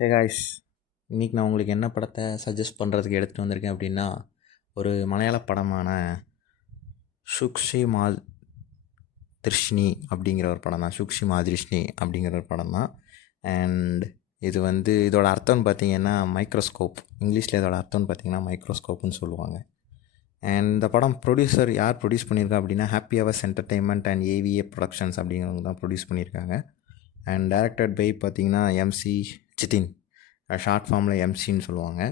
Hey guys, இன்றைக்கி நான் உங்களுக்கு என்ன படத்தை சஜஸ்ட் பண்ணுறதுக்கு எடுத்துகிட்டு வந்திருக்கேன் அப்படின்னா, ஒரு மலையாள படமான சுக்ஷி மாதிர்ஷினி அப்படிங்கிற ஒரு படம் தான். சுக்ஷி மாதிர்ஷினி அப்படிங்கிற ஒரு படம் தான். அண்ட் இது இதோட அர்த்தம்னு பார்த்தீங்கன்னா மைக்ரோஸ்கோப். இங்கிலீஷில் இதோட அர்த்தம்னு பார்த்தீங்கன்னா மைக்ரோஸ்கோப்புன்னு சொல்லுவாங்க. அண்ட் இந்த படம் ப்ரொடியூசர் யார் ப்ரொடியூஸ் பண்ணியிருக்கா அப்படின்னா happy hours entertainment and AVA productions அப்படிங்கிறவங்க தான் ப்ரொடியூஸ் பண்ணியிருக்காங்க. அண்ட் டைரக்டட் பை பார்த்தீங்கன்னா எம்சி ஜிதின், ஷார்ட் ஃபார்மில் எம்சின்னு சொல்லுவாங்க.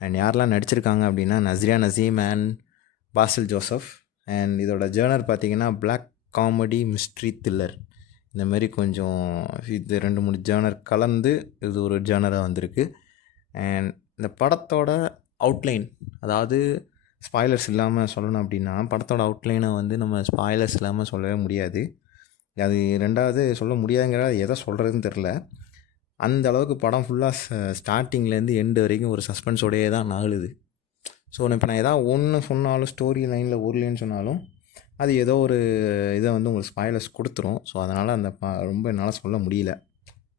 அண்ட் யாரெல்லாம் நடிச்சிருக்காங்க அப்படின்னா நஸ்ரியா நசீம் அண்ட் பாசில் ஜோசப். அண்ட் இதோட ஜேர்னர் பார்த்தீங்கன்னா பிளாக் காமெடி மிஸ்ட்ரி த்ரில்லர். இந்த மாதிரி கொஞ்சம் இது 2-3 ஜேர்னர் கலந்து இது ஒரு ஜேர்னராக வந்திருக்கு. அண்ட் இந்த படத்தோட அவுட்லைன், அதாவது ஸ்பாய்லர்ஸ் இல்லாமல் சொல்லணும் அப்படின்னா, படத்தோட அவுட்லைனை நம்ம ஸ்பாய்லர்ஸ் இல்லாமல் சொல்லவே முடியாது. அது ரெண்டாவது சொல்ல முடியாதுங்கிற எதை சொல்கிறதுன்னு தெரில. அந்த அளவுக்கு படம் ஃபுல்லாக ஸ்டார்டிங்லேருந்து எண்டு வரைக்கும் ஒரு சஸ்பென்ஸோடையே தான் நகலுது. ஸோ இப்போ நான் எதாவது ஒன்று சொன்னாலும், ஸ்டோரி லைனில் ஒரு லைன் சொன்னாலும் அது ஏதோ ஒரு இதை உங்களுக்கு ஸ்பாய்லர்ஸ் கொடுத்துரும். ஸோ அதனால் அந்த ரொம்ப என்னால் சொல்ல முடியல.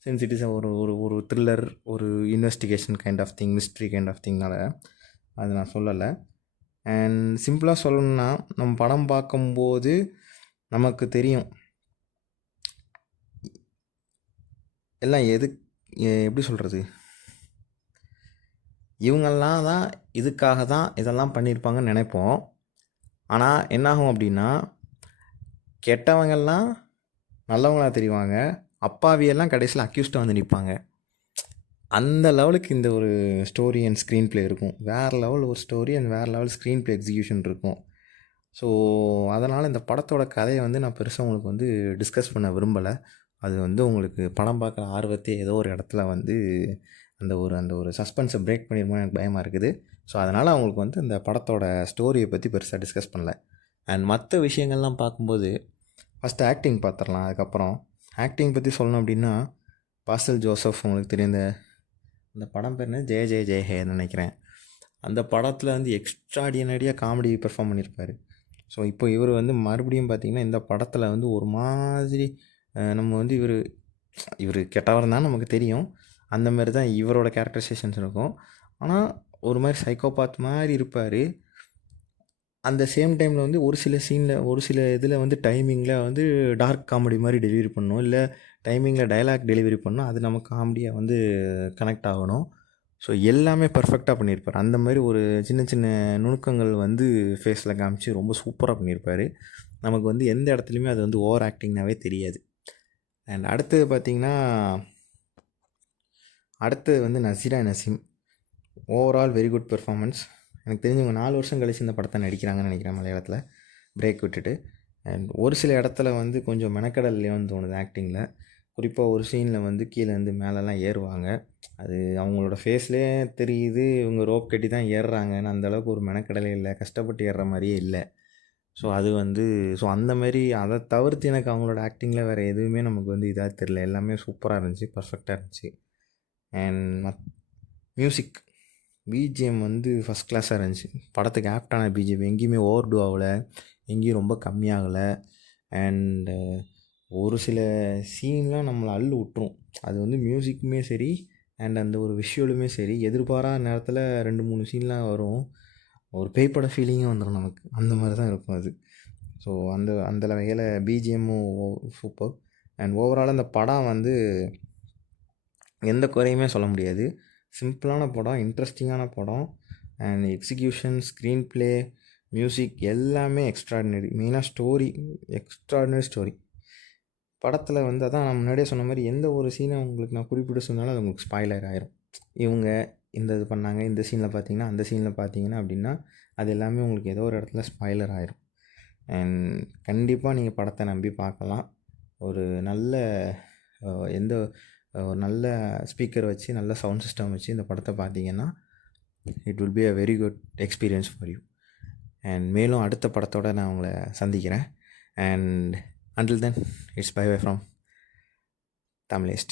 சின்ஸ் இட் இஸ் ஒரு ஒரு ஒரு த்ரில்லர், ஒரு investigation kind of thing, mystery kind of திங்னால அது நான் சொல்லலை. அண்ட் சிம்பிளாக சொல்லணுன்னா, நம்ம படம் பார்க்கும்போது நமக்கு தெரியும் எல்லாம் எப்படி சொல்கிறது, இவங்கெல்லாம் தான் இதுக்காக தான் இதெல்லாம் பண்ணியிருப்பாங்கன்னு நினைப்போம். ஆனால் என்னாகும் அப்படின்னா, கெட்டவங்கெல்லாம் நல்லவங்களாக தெரிவாங்க, அப்பாவியெல்லாம் கடைசியில் அக்யூஸ்டாக வந்து நிற்பாங்க. அந்த லெவலுக்கு இந்த ஒரு ஸ்டோரி அண்ட் ஸ்க்ரீன் ப்ளே இருக்கும். வேறு லெவல் ஒரு ஸ்டோரி அண்ட் வேறு லெவல் ஸ்க்ரீன் ப்ளே எக்ஸிக்யூஷன் இருக்கும். ஸோ அதனால் இந்த படத்தோட கதையை நான் பெருசாக உங்களுக்கு டிஸ்கஸ் பண்ண விரும்பலை. அது உங்களுக்கு படம் பார்க்குற ஆர்வத்தை ஏதோ ஒரு இடத்துல அந்த ஒரு சஸ்பென்ஸை பிரேக் பண்ணிடுமோ எனக்கு பயமாக இருக்குது. ஸோ அதனால் அவங்களுக்கு இந்த படத்தோட ஸ்டோரியை பற்றி பெருசாக டிஸ்கஸ் பண்ணல. அண்ட் மற்ற விஷயங்கள்லாம் பார்க்கும்போது ஃபஸ்ட்டு ஆக்டிங் பார்த்துடலாம். அதுக்கப்புறம் ஆக்டிங் பற்றி சொல்லணும் அப்படின்னா, பாசில் ஜோசப் உங்களுக்கு தெரியும், அந்த படம் பேர் என்ன, ஜெய ஜெய ஜெய ஹேன்னு நினைக்கிறேன். அந்த படத்தில் எக்ஸ்ட்ராடினரியாக காமெடி பெர்ஃபார்ம் பண்ணியிருப்பார். ஸோ இப்போ இவர் மறுபடியும் பார்த்திங்கன்னா இந்த படத்தில் ஒரு மாதிரி நம்ம இவர் கெட்டவர் தான் நமக்கு தெரியும். அந்த மாதிரி தான் இவரோட கேரக்டரைசேஷன்ஸ் இருக்கும். ஆனால் ஒரு மாதிரி சைக்கோபாத் மாதிரி இருப்பார். அந்த சேம் டைமில் ஒரு சில சீனில், ஒரு சில இதில் டைமிங்கில் டார்க் காமெடி மாதிரி டெலிவரி பண்ணணும், இல்லை டைமிங்கில் டைலாக் டெலிவரி பண்ணணும். அது நமக்கு காமெடியாக கனெக்ட் ஆகணும். ஸோ எல்லாமே பர்ஃபெக்டாக பண்ணியிருப்பார். அந்த மாதிரி ஒரு சின்ன சின்ன நுணுக்கங்கள் ஃபேஸில் காமிச்சு ரொம்ப சூப்பராக பண்ணியிருப்பார். நமக்கு எந்த இடத்துலையுமே அது ஓவர் ஆக்டிங்னாவே தெரியாது. அண்ட் அடுத்தது பார்த்திங்கன்னா, அடுத்தது Nazriya Naseem. Overall very good performance. எனக்கு தெரிஞ்சவங்க 4 வருஷம் கழிச்சு இந்த படத்தை நடிக்கிறாங்கன்னு நினைக்கிறேன் மலையாளத்தில், பிரேக் விட்டுட்டு. அண்ட் ஒரு சில இடத்துல கொஞ்சம் மெனக்கடல்லையோன்னு தோணுது ஆக்டிங்கில். குறிப்பாக ஒரு சீனில் கீழேருந்து மேலெலாம் ஏறுவாங்க. அது அவங்களோட ஃபேஸ்லேயே தெரியுது, இவங்க ரோப் கட்டி தான் ஏறுறாங்கன்னு. அந்தளவுக்கு ஒரு மெனக்கடலே இல்லை, கஷ்டப்பட்டு ஏறுற மாதிரியே இல்லை. ஸோ அது ஸோ அந்தமாரி அதை தவிர்த்து எனக்கு அவங்களோட ஆக்டிங்கில் வேறு எதுவுமே நமக்கு இதாக தெரில. எல்லாமே சூப்பராக இருந்துச்சு, பர்ஃபெக்டாக இருந்துச்சு. அண்ட் மியூசிக், பிஜிஎம் ஃபஸ்ட் கிளாஸாக இருந்துச்சு. படத்துக்கு ஆப்டான பிஜிஎம், எங்கேயுமே ஓவர் டூ ஆகலை, எங்கேயும் ரொம்ப கம்மியாகலை. அண்டு ஒரு சில சீன்லாம் நம்மளை அள்ளு விட்டுரும். அது மியூசிக்குமே சரி அண்ட் அந்த ஒரு விஷுவலுமே சரி. எதிர்பாராத நேரத்தில் 2-3 சீன்லாம் வரும், ஒரு பேய்ப்பட ஃபீலிங்கும் வந்துடும் நமக்கு. அந்த மாதிரி தான் இருக்கும் அது. ஸோ அந்த வகையில் பிஜிஎம்மும் சூப்பர். அண்ட் ஓவரால் அந்த படம் எந்த குறையுமே சொல்ல முடியாது. சிம்பிளான படம், இன்ட்ரெஸ்டிங்கான படம். And execution, screen play, music எல்லாமே எக்ஸ்ட்ராடினரி. மெயினாக ஸ்டோரி, எக்ஸ்ட்ராடினரி ஸ்டோரி. படத்தில் அதான் நான் முன்னாடியே சொன்ன மாதிரி, எந்த ஒரு சீனை உங்களுக்கு நான் குறிப்பிட்டு சொன்னாலும் அது உங்களுக்கு ஸ்பாய்லர் ஆயிரும். இவங்க இந்த இது பண்ணாங்க, இந்த சீனில் பார்த்தீங்கன்னா, அந்த சீனில் பார்த்தீங்கன்னா அப்படின்னா, அது எல்லாமே உங்களுக்கு ஏதோ ஒரு இடத்துல ஸ்பாய்லர் ஆயிரும். அண்ட் கண்டிப்பாக நீங்கள் படத்தை நம்பி பார்க்கலாம். ஒரு நல்ல ஒரு நல்ல ஸ்பீக்கர் வச்சு, நல்ல சவுண்ட் சிஸ்டம் வச்சு இந்த படத்தை பார்த்தீங்கன்னா, it will be a very good experience for you. And மேலும் அடுத்த படத்தோடு நான் உங்களை சந்திக்கிறேன். And until then, it's bye bye from Tamilist.